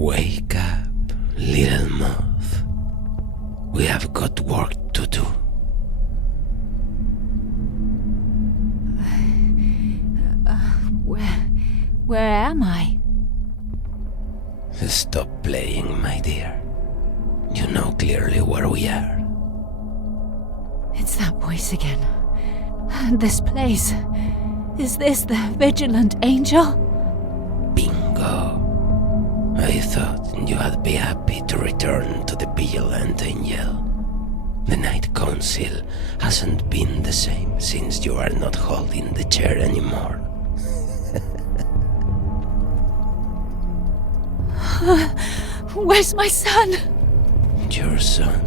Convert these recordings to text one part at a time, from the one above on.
Wake up, little moth. We have got work to do. Where am I? Stop playing, my dear. You know clearly where we are. It's that voice again. This place. Is this the Vigilant Angel? Bingo. I thought you had be happy to return to the Vigilant Angel. The Night Council hasn't been the same since you are not holding the chair anymore. Where's my son? Your son?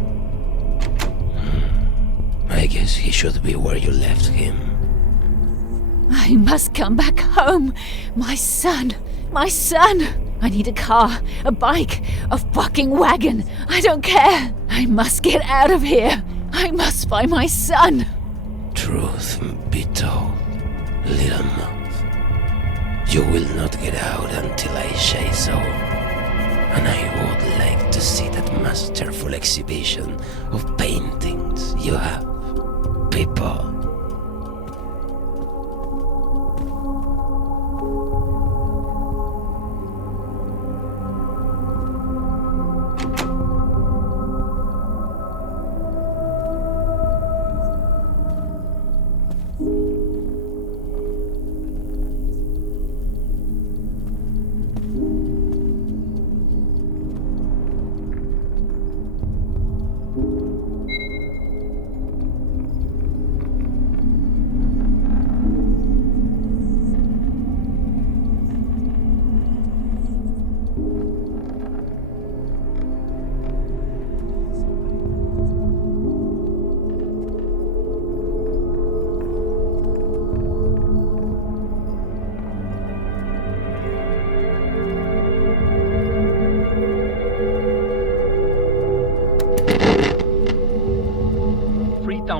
I guess he should be where you left him. I must come back home. My son. My son. I need a car, a bike, a fucking wagon. I don't care. I must get out of here. I must find my son. Truth be told, little moth, you will not get out until I say so. And I would like to see that masterful exhibition of paintings you have, people.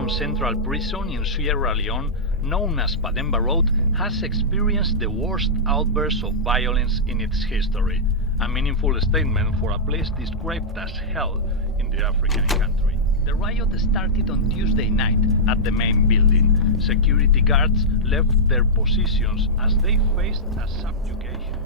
Central Prison in Sierra Leone, known as Pademba Road, has experienced the worst outburst of violence in its history. A meaningful statement for a place described as hell in the African country. The riot started on Tuesday night at the main building. Security guards left their positions as they faced a subjugation.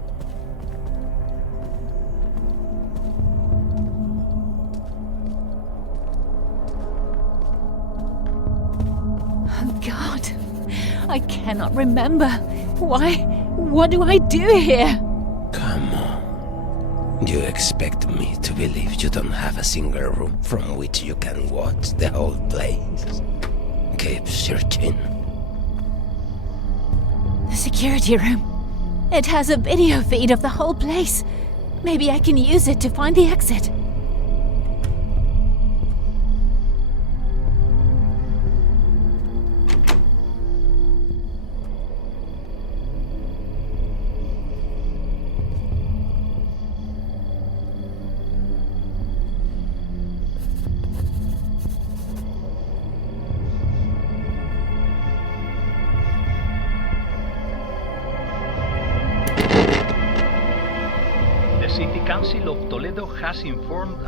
God, I cannot remember. Why? What do I do here? Come on. Do you expect me to believe you don't have a single room from which you can watch the whole place? Keep searching. The security room. It has a video feed of the whole place. Maybe I can use it to find the exit. Council of Toledo has informed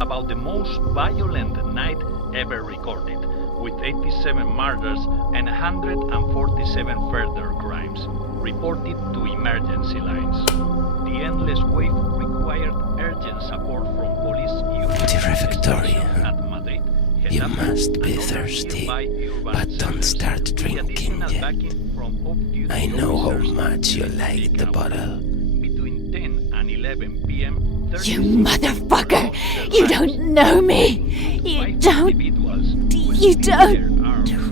about the most violent night ever recorded, with 87 murders and 147 further crimes reported to emergency lines. The endless wave required urgent support from police units. Terrifictory. You must be thirsty, but don't start drinking yet. I know how much you like the bottle. 11 p.m. You motherfucker! You don't know me! You don't...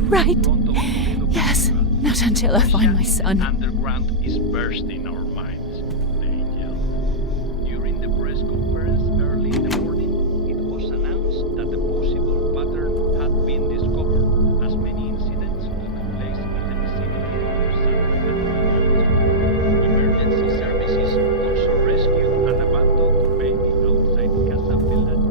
Right? Yes, not until I find my son. Underground is bursting our minds. The Angel. During the press conference early in the morning, it was announced that the possible pattern had been discovered, as many incidents took place in the vicinity of San Francisco. Emergency services also rescued an abandoned baby outside Casa Village.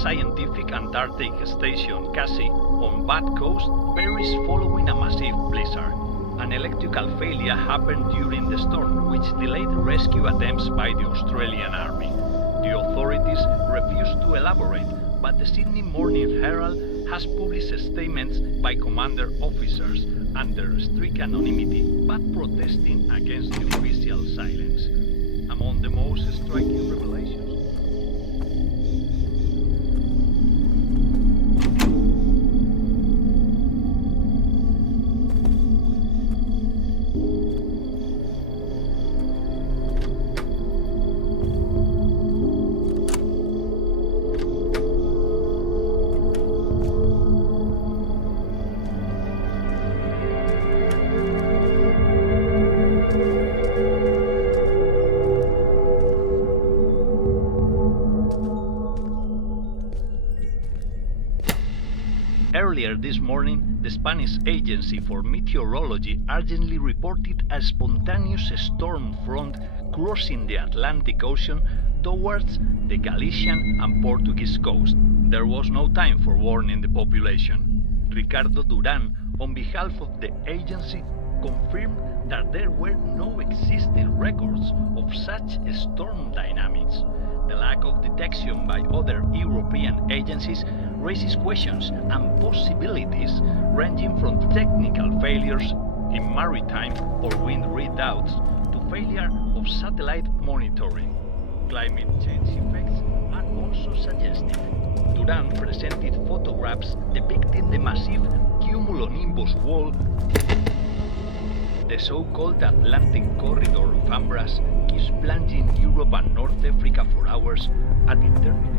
scientific Antarctic station Cassie on Bad Coast perished following a massive blizzard. An electrical failure happened during the storm, which delayed rescue attempts by the Australian Army. The authorities refused to elaborate, but the Sydney Morning Herald has published statements by commander officers under strict anonymity but protesting against the official silence. Among the most striking revelations. Earlier this morning, the Spanish Agency for Meteorology urgently reported a spontaneous storm front crossing the Atlantic Ocean towards the Galician and Portuguese coast. There was no time for warning the population. Ricardo Duran, on behalf of the agency, confirmed that there were no existing records of such storm dynamics. The lack of detection by other European agencies raises questions and possibilities ranging from technical failures in maritime or wind readouts to failure of satellite monitoring. Climate change effects are also suggested. Duran presented photographs depicting the massive cumulonimbus wall, the so-called Atlantic corridor of Ambras keeps plunging Europe and North Africa for hours at intermittent.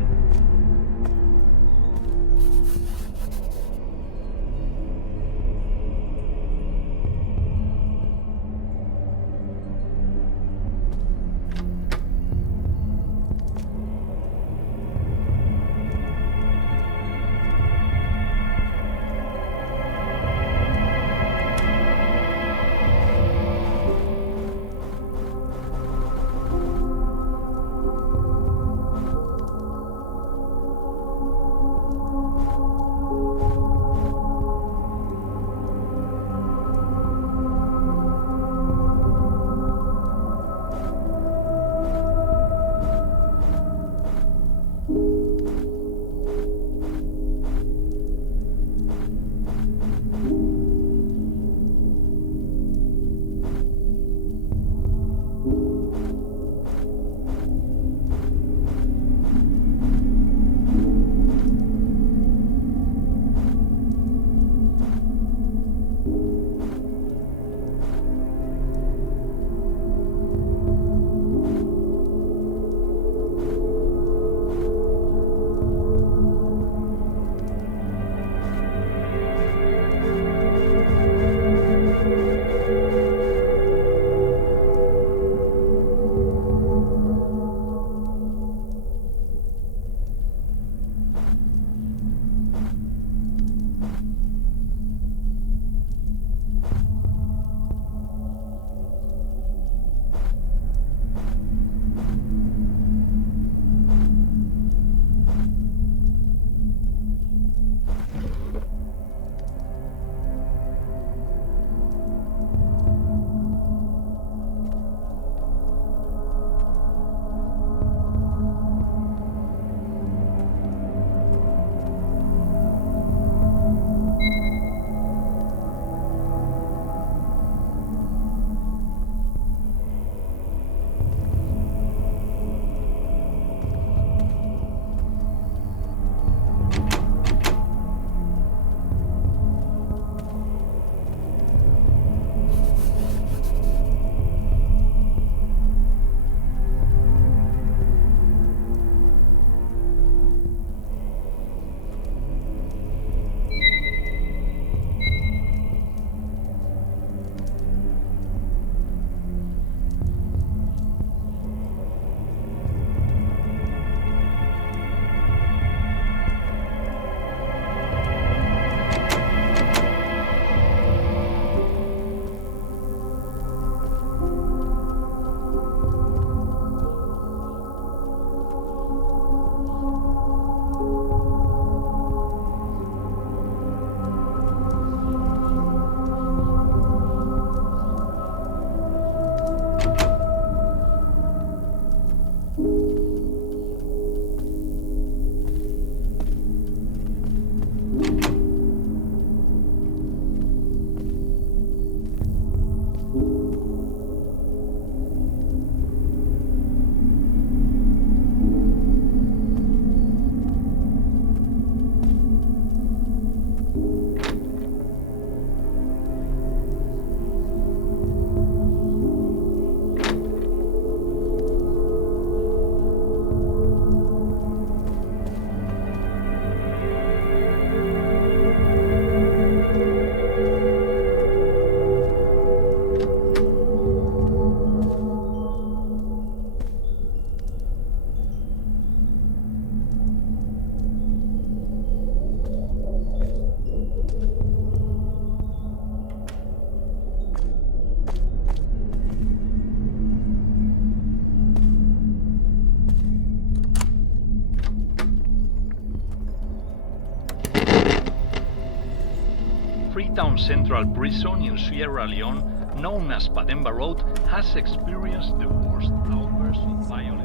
Town Central Prison in Sierra Leone, known as Pademba Road, has experienced the worst outbursts of violence.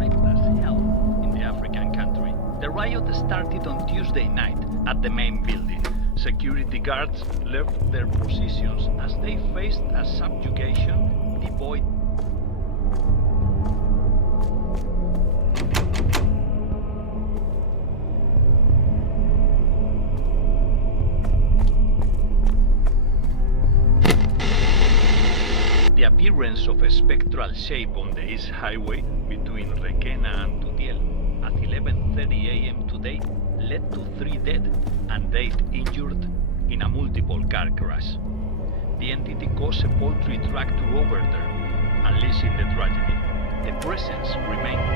As hell in the African country. The riot started on Tuesday night at the main building. Security guards left their positions as they faced a subjugation devoid. The appearance of a spectral shape on the East Highway between Requena and Tutiel at 11:30 a.m. today led to 3 dead and 8 injured in a multiple car crash. The entity caused a poultry truck to overturn, unleashing the tragedy. The presence remained.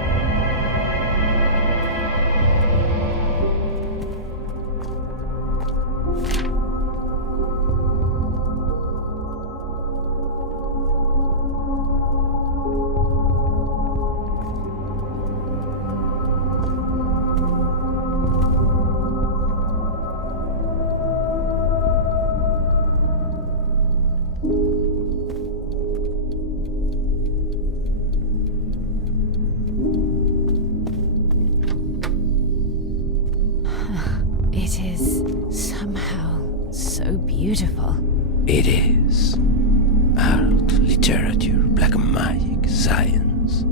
It is somehow so beautiful. It is. Art, literature, black magic, science.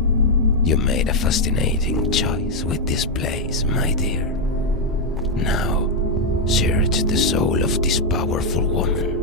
You made a fascinating choice with this place, my dear. Now, search the soul of this powerful woman.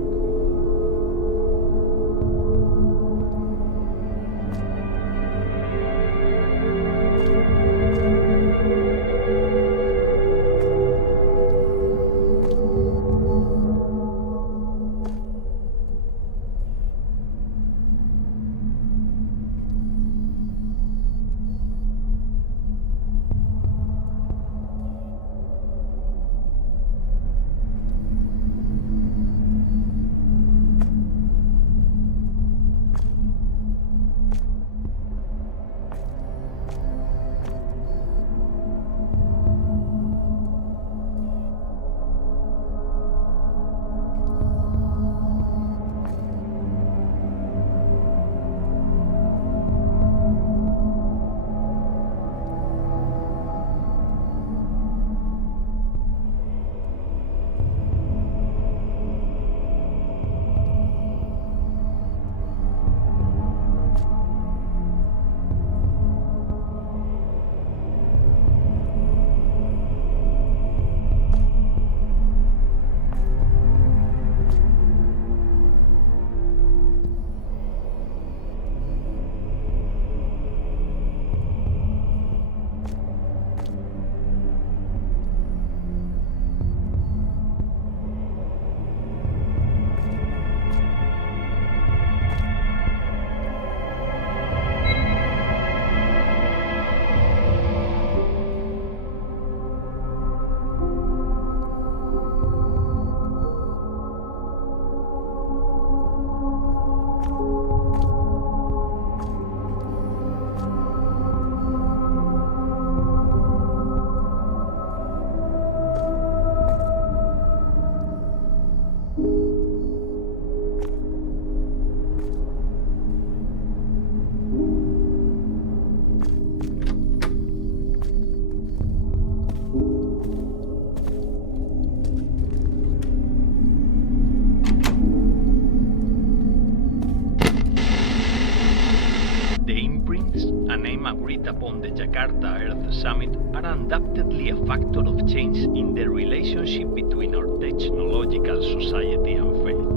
Upon the Jakarta Earth Summit are undoubtedly a factor of change in the relationship between our technological society and faith.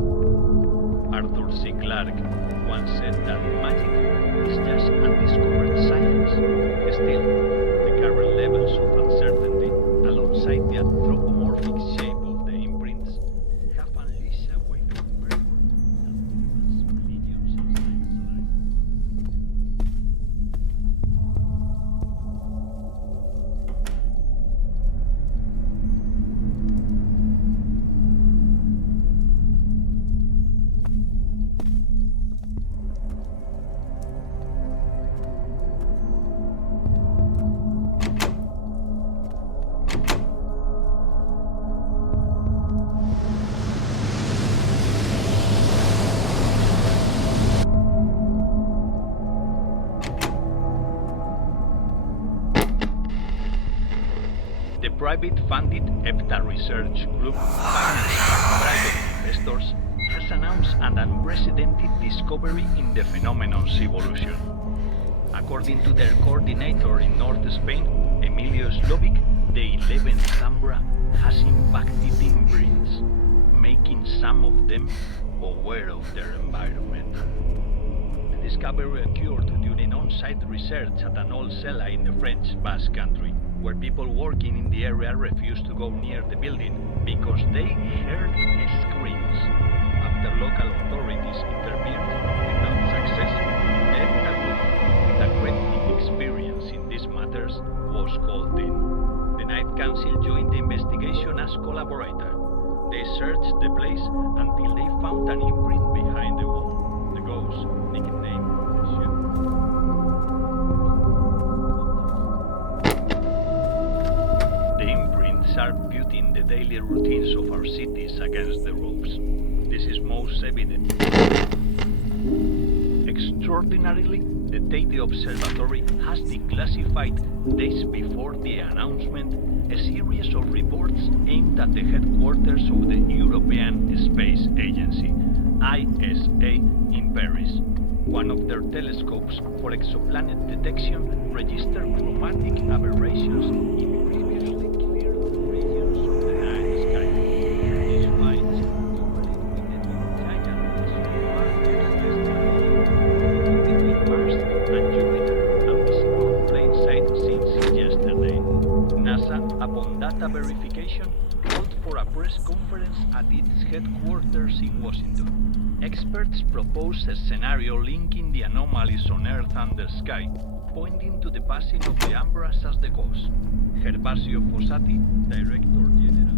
Arthur C. Clarke once said that magic is just undiscovered science. Still, the current levels of uncertainty, alongside the anthropomorphic shape of the imprints, have unleashed a wave of fervor that fuels millions of science lives. private-funded EPTA research group financed by private investors has announced an unprecedented discovery in the phenomenon's evolution. According to their coordinator in North Spain, Emilio Slovic, the 11th Zambra has impacted imprints, making some of them aware of their environment. The discovery occurred during on-site research at an old cellar in the French Basque Country, where people working in the area refused to go near the building because they heard screams. After local authorities intervened without success, the EPTA group, with a great experience in these matters, was called in. The Night Council joined the investigation as collaborator. They searched the place until they found an imprint behind the wall. The ghost, nicknamed the Ship. The imprints are viewed in the daily routines of our cities against the roofs. This is most evident. Extraordinarily, the Tate Observatory has declassified days before the announcement a series of reports aimed at the headquarters of the European Space Agency, ISA, in Paris. One of their telescopes for exoplanet detection registered chromatic aberrations in previously cleared regions of the night sky. These finds, coupled with the new giant between Mars and Jupiter, and visible in plain sight since yesterday. NASA, upon data verification, called for a press conference at its headquarters in Washington. Experts propose a scenario linking the anomalies on Earth and the sky, pointing to the passing of the Umbras as the cause. Gervasio Fossati, Director General.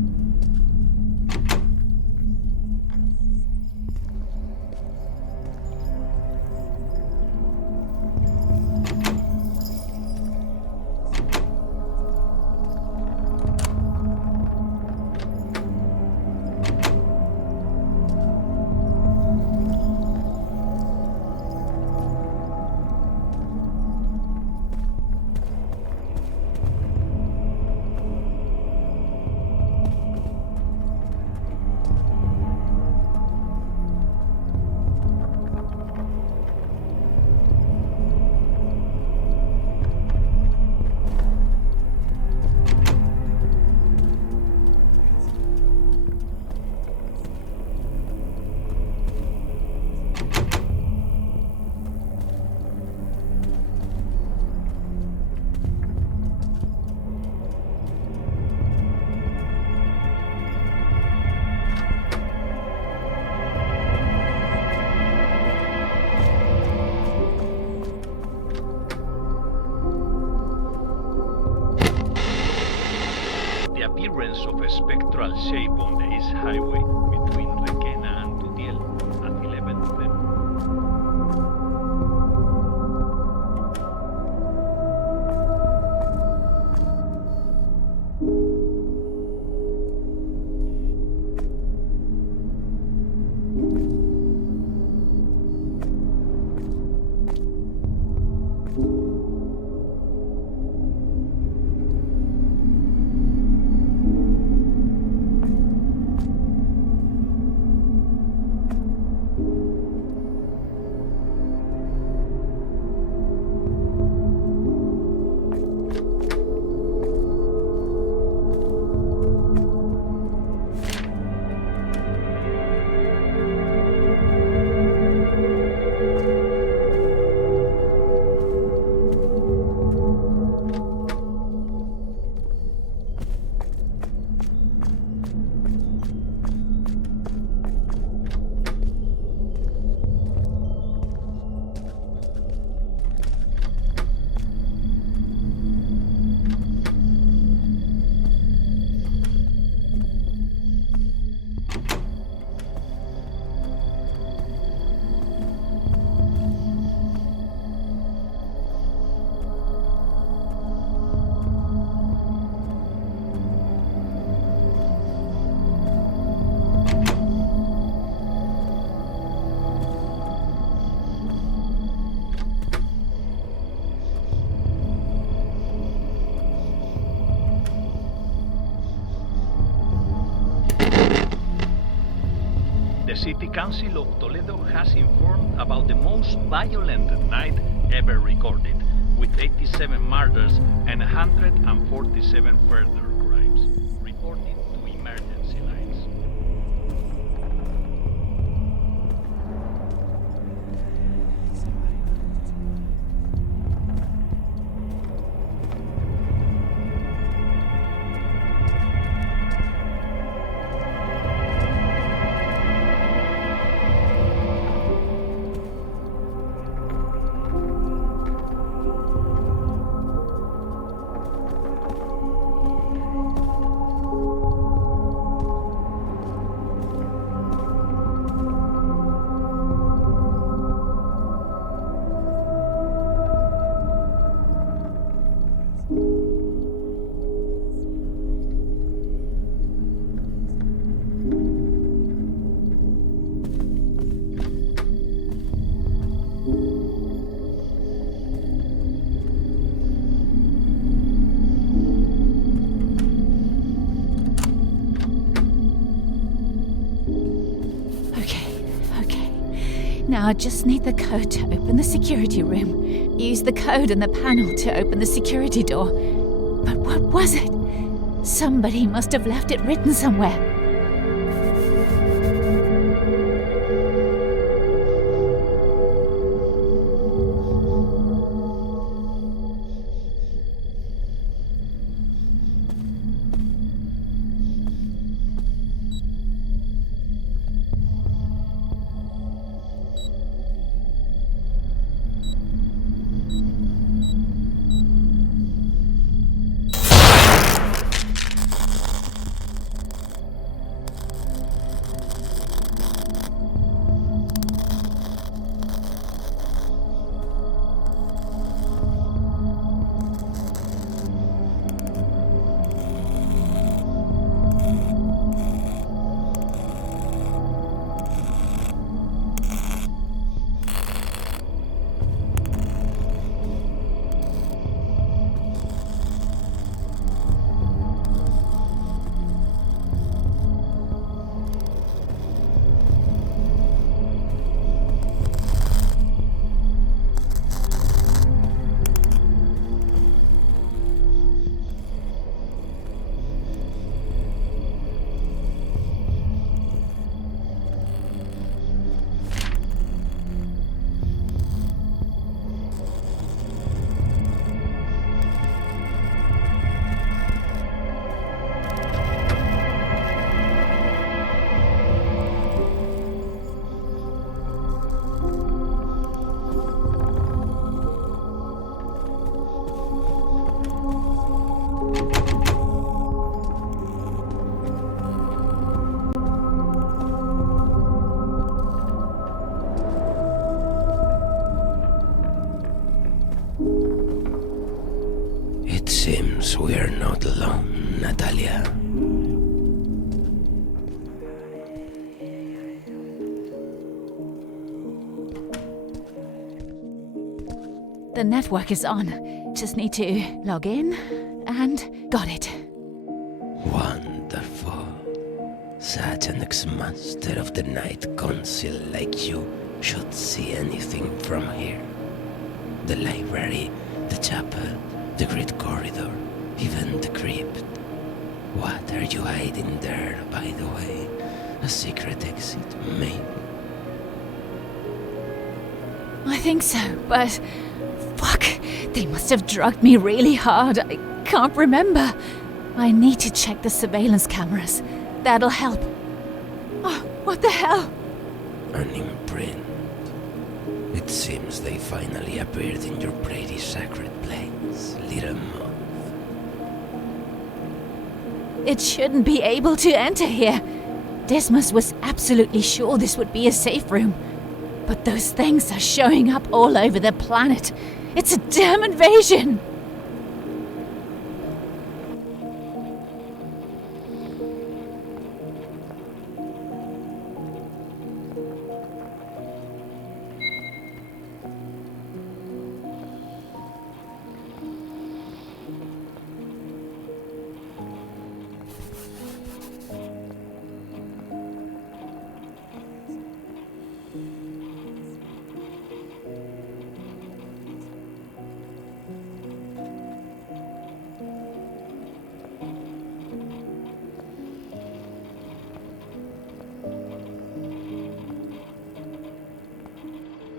The appearance of a spectral shape on the East Highway between Requena and Tutiel at 11:30. The City Council of Toledo has informed about the most violent night ever recorded, with 87 murders and 147 further crimes reported to emergency lines. Now I just need the code to open the security room. Use the code in the panel to open the security door. But what was it? Somebody must have left it written somewhere. It seems we're not alone, Natalia. The network is on. Just need to log in, and got it. Wonderful. Such an ex-master of the Night Council like you should see anything from here. The library, the chapel, the great corridor, even the crypt. What are you hiding there, by the way? A secret exit, maybe? I think so, but... fuck! They must have drugged me really hard. I can't remember. I need to check the surveillance cameras. That'll help. Oh, what the hell? An imprint. It seems they finally appeared in your pretty sacred place, little moth. It shouldn't be able to enter here. Dismas was absolutely sure this would be a safe room. But those things are showing up all over the planet. It's a damn invasion!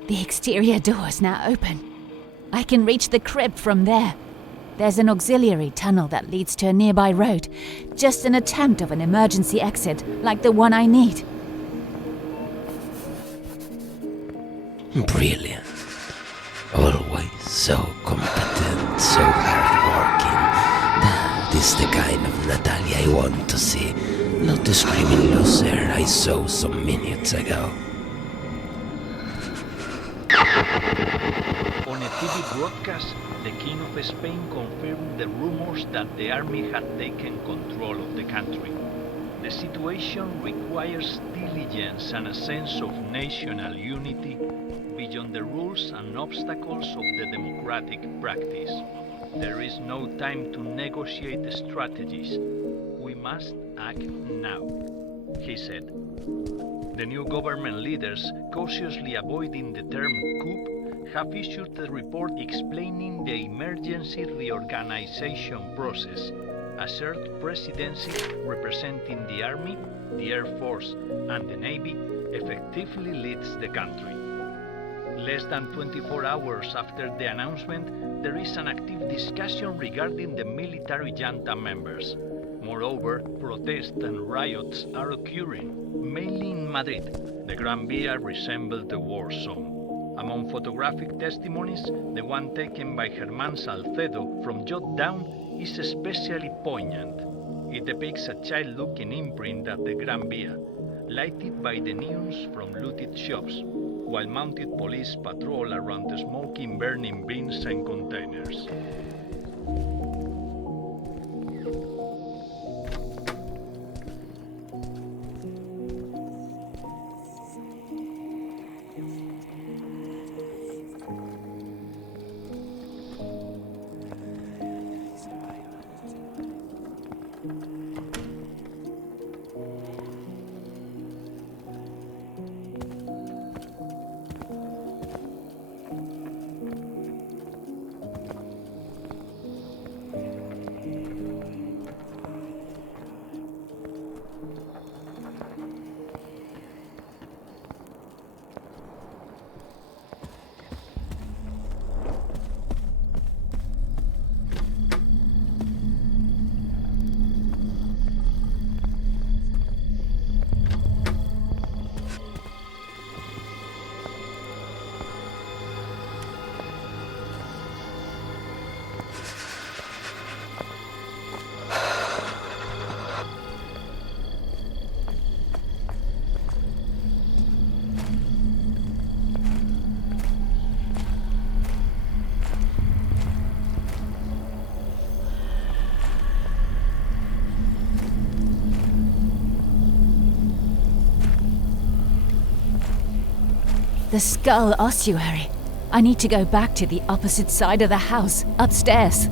The exterior door is now open. I can reach the crypt from there. There's an auxiliary tunnel that leads to a nearby road. Just an attempt of an emergency exit, like the one I need. Brilliant. Always so competent, so hardworking. That is the kind of Natalia I want to see, not the screaming loser I saw some minutes ago. On a TV broadcast, the King of Spain confirmed the rumors that the army had taken control of the country. The situation requires diligence and a sense of national unity beyond the rules and obstacles of the democratic practice. There is no time to negotiate strategies. We must act now, he said. The new government leaders, cautiously avoiding the term coup, have issued a report explaining the emergency reorganization process. A third presidency representing the Army, the Air Force, and the Navy effectively leads the country. Less than 24 hours after the announcement, there is an active discussion regarding the military junta members. Moreover, protests and riots are occurring, mainly in Madrid. The Gran Via resembled a war zone. Among photographic testimonies, the one taken by Germán Salcedo from Jot Down is especially poignant. It depicts a child-looking imprint at the Gran Via, lighted by the neons from looted shops, while mounted police patrol around the smoking burning bins and containers. The skull ossuary. I need to go back to the opposite side of the house, upstairs.